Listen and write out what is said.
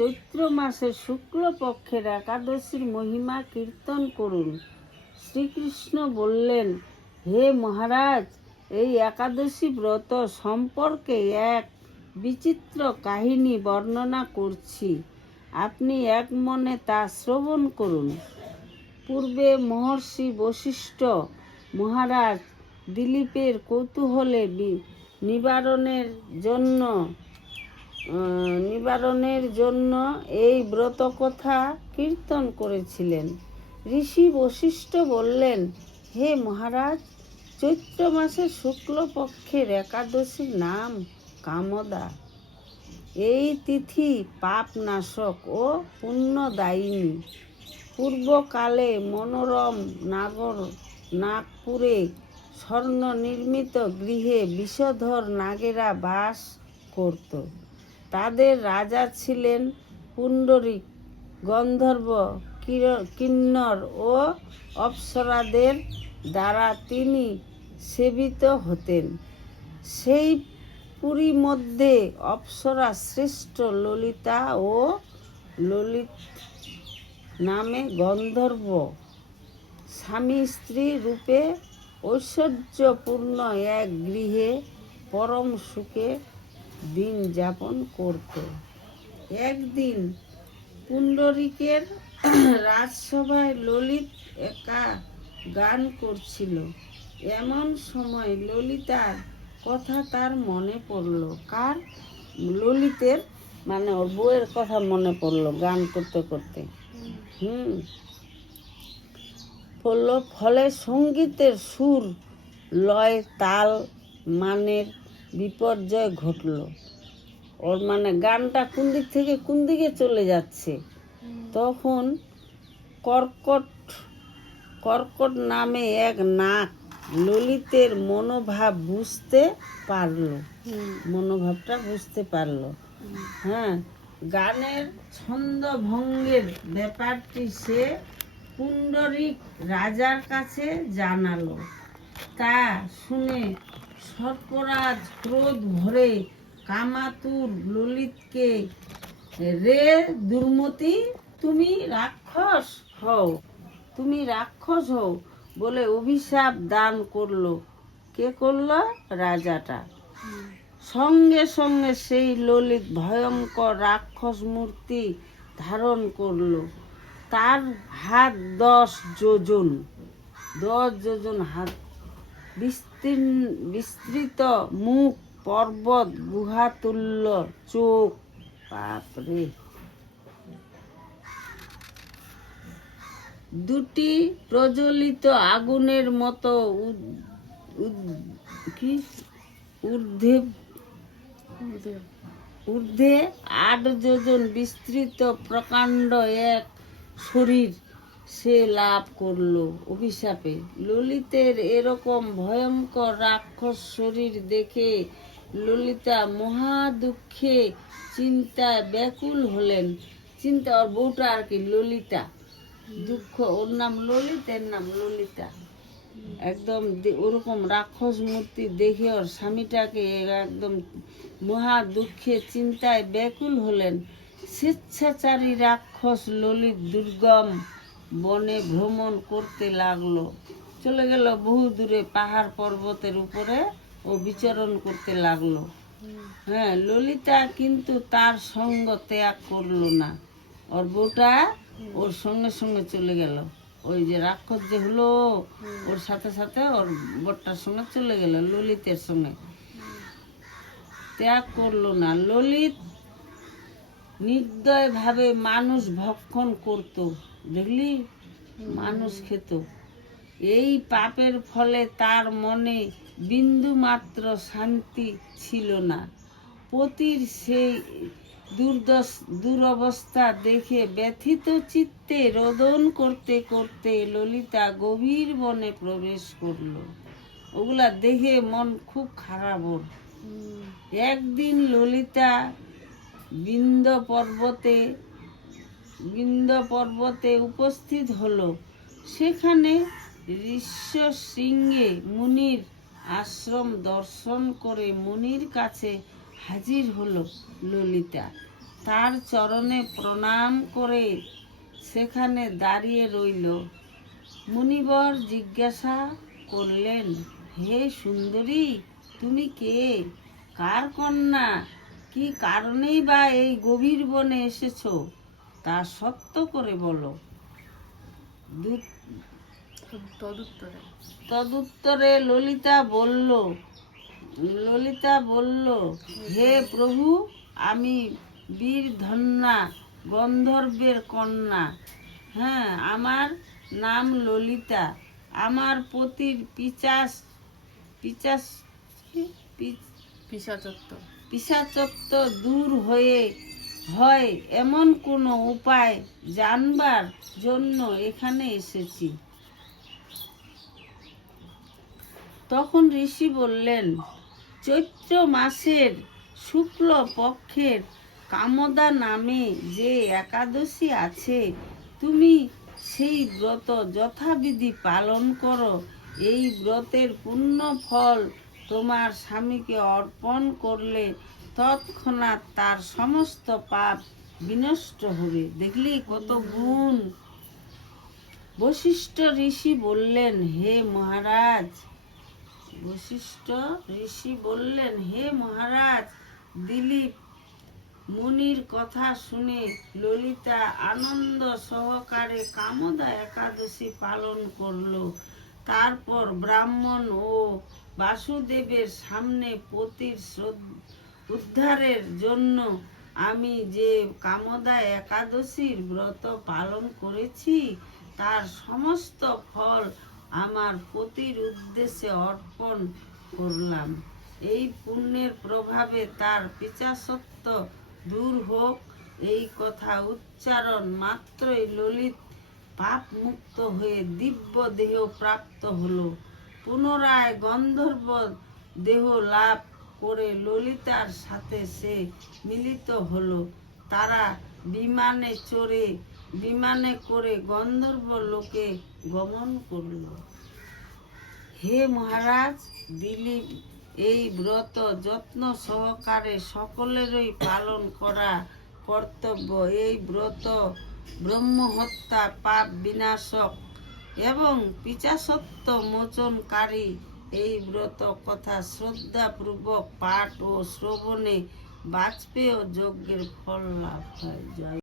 চৈত্র মাসের শুক্লপক্ষের একাদশীর মহিমা কীর্তন করুন। শ্রীকৃষ্ণ বললেন, হে মহারাজ, এই একাদশী ব্রত সম্পর্কে এক বিচিত্র কাহিনী বর্ণনা করছি। আপনি এক মনে তা শ্রবণ করুন। পূর্বে মহর্ষি বশিষ্ঠ মহারাজ দিলীপের কৌতূহলে নিবারণের জন্য এই ব্রত কথা কীর্তন করেছিলেন। ঋষি বশিষ্ঠ বললেন, হে মহারাজ, চৈত্র মাসের শুক্লপক্ষের একাদশীর নাম কামদা। এই তিথি পাপনাশক ও পুণ্যদায়িনী। পূর্বকালে মনোরম নাগপুরে স্বর্ণ নির্মিত গৃহে বিষধর নাগেরা বাস করত। তাদের রাজা ছিলেন পুণ্ডরীক। গন্ধর্ব, কিন্নর ও অপ্সরাদের দ্বারা তিনি সেবিত হতেন। সেই পুরী মধ্যে অপ্সরা শ্রেষ্ঠ ললিতা ও ললিত নামে গন্ধর্ব স্বামী স্ত্রী রূপে ঐশ্বর্যপূর্ণ এক গৃহে পরম সুখে দিন যাপন করত। একদিন পুণ্ডরীকের রাজসভায় ললিত একা গান করছিল। এমন সময় ললিতার কথা তার মনে পড়ল। কার? ললিতের, মানে ওর বউয়ের কথা মনে পড়ল গান করতে করতে। ফলে সঙ্গীতের সুর, লয়, তাল, মানের বিপর্যয় ঘটল। ওর মানে গানটা কোন দিক থেকে কোন দিকে চলে যাচ্ছে। তখন কর্কট নামে এক নাগ ললিতের মনোভাবটা বুঝতে পারলো। গানের ছন্দভঙ্গের ব্যাপারটি সে পুণ্ডরীক রাজার কাছে জানালো। তা শুনে সর্পরাজ ক্রোধ ভরে কামাতুর ললিতকে, রে দুর্মতি, তুমি রাক্ষস হও বলে অভিশাপ দান করলো। কে করলো? রাজাটা। সঙ্গে সঙ্গে সেই ললিত ভয়ঙ্কর রাক্ষস মূর্তি ধারণ করলো। তার হাত 10 যোজন হাত বিস্তৃত, মুখ পর্বত গুহাতুল্য, চোখ বাপরে, দুটি প্রজ্বলিত আগুনের মতো ঊর্ধ্বে 8 যোজন বিস্তৃত প্রকাণ্ড এক শরীর সে লাভ করলো অভিশাপে। ললিতের এরকম ভয়ঙ্কর রাক্ষস শরীর দেখে ললিতা মহা দুঃখে চিন্তায় ব্যাকুল হলেন। ওর বউটা আর কি ললিতা, দুঃখ, ওর নাম ললিত, এর নাম ললিতা। একদম ওরকম রাক্ষস মূর্তি দেখে ওর স্বামীটাকে একদম মহা দুঃখে চিন্তায় ব্যাকুল হলেন। স্বেচ্ছাচারী রাক্ষস ললিত দুর্গম বনে ভ্রমণ করতে লাগলো। চলে গেল বহু দূরে, পাহাড় পর্বতের উপরে ও বিচরণ করতে লাগলো। ললিতা কিন্তু তার সঙ্গ ত্যাগ করলো না। ওর বউটা ওর সঙ্গে সঙ্গে চলে গেল। ওই যে রাক্ষস যে হলো, ওর সাথে সাথে ওর বরটার সঙ্গে চলে গেল, ললিতের সঙ্গে ত্যাগ করলো না। ললিত নির্দয় ভাবে মানুষ ভক্ষণ করত, দেখলি, মানুষ খেত। এই পাপের ফলে তার মনে বিন্দু মাত্র শান্তি ছিল না। পতির সেই দুরবস্থা দেখে ব্যথিত চিত্তে রোদন করতে করতে ললিতা গভীর বনে প্রবেশ করলো। ওগুলা দেখে মন খুব খারাপ ওর। একদিন ললিতা বিন্ধ্য পর্বতে উপস্থিত হলো। সেখানে ঋষ্যশৃঙ্গে মুনির আশ্রম দর্শন করে মুনির কাছে হাজির হলো ললিতা। তার চরণে প্রণাম করে সেখানে দাঁড়িয়ে রইল। মুনিবর জিজ্ঞাসা করলেন, হে সুন্দরী, তুমি কে? কার কন্যা? কি কারণেই বা এই গভীর বনে এসেছ? তা সত্য করে বলো। তদুত্তরে ললিতা বলল, হে প্রভু, আমি বীরধন্যা গন্ধর্বের কন্যা। হ্যাঁ, আমার নাম ললিতা। আমার পতির পিশাচত্ব দূর হয় এমন কোনো উপায় জানবার জন্য এখানে এসেছি। তখন ঋষি বললেন, চৈত্র মাসের শুক্ল পক্ষের কামদা নামে যে একাদশী আছে, তুমি সেই ব্রত যথাবিধি পালন করো। এই ব্রতের পুণ্য ফল তোমার স্বামীকে অর্পণ করলে তৎক্ষণাৎ তার সমস্ত পাপ বিনষ্ট হবে। দেখলি কত গুণ। বশিষ্ঠ ঋষি বললেন, হে মহারাজ, দিলীপ মুনির কথা শুনে ললিতা আনন্দ সহকারে কামদা একাদশী পালন করল। তারপর ব্রাহ্মণ ও বাসুদেবের সামনে পতির উদ্ধারের জন্য আমি যে কামদা একাদশীর ব্রত পালন করেছি, তার সমস্ত ফল আমার পতির উদ্দেশ্যে অর্পণ করলাম। এই পুণ্যের প্রভাবে তার পিশাচত্ব দূর হোক। এই কথা উচ্চারণ মাত্রই ললিত পাপ মুক্ত হয়ে দিব্য দেহ প্রাপ্ত হলো। পুনরায় গন্ধর্ব দেহ লাভ করে ললিতার সাথে সে মিলিত হলো। তারা বিমানে করে গন্ধর্ব লোকে গমন করল। হে মহারাজ, দিলীপ এই ব্রত যত্ন সহকারে সকলেরই পালন করা কর্তব্য। এই ব্রত ব্রহ্মহত্যা, পাপ বিনাশক এবং পিশাচত্ব মোচনকারী। এই ব্রত কথা শ্রদ্ধাপূর্বক পাঠ ও শ্রবণে বাজপেয় যজ্ঞের ফল লাভ হয়। জয়।